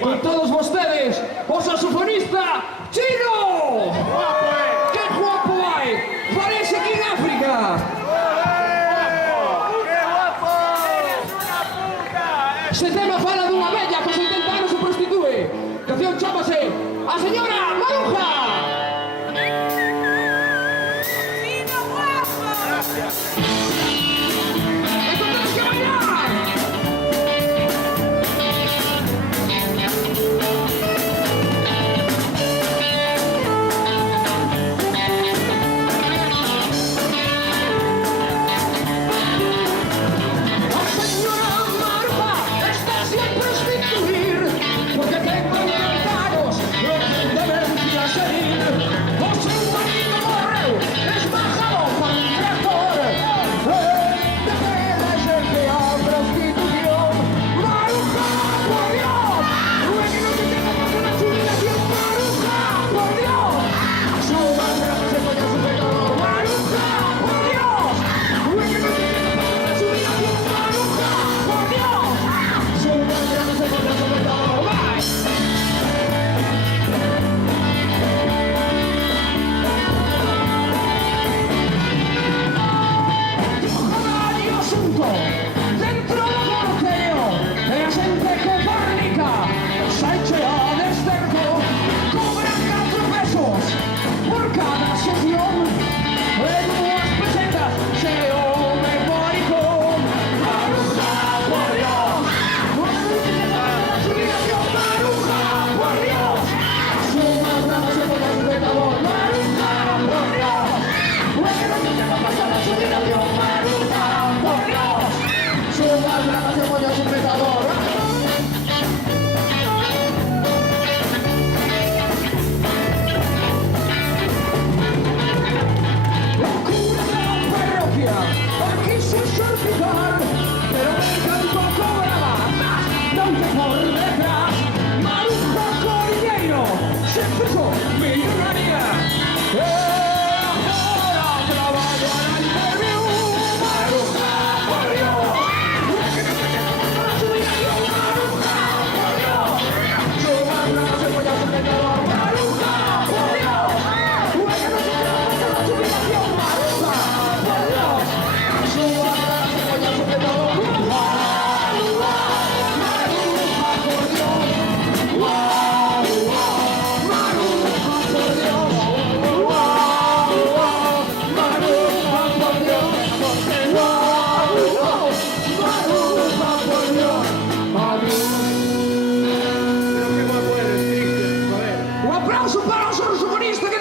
con todos ustedes, o saxofonista Chino. ¡Qué guapo hay! Parece que en África. Este tema fala dunha bella que 70 anos se prostitúe. Canción chámase A Señora Maruja. ¡Chino guapo! ¡Esto tenemos que bailar! Un applauso para un saxofonista que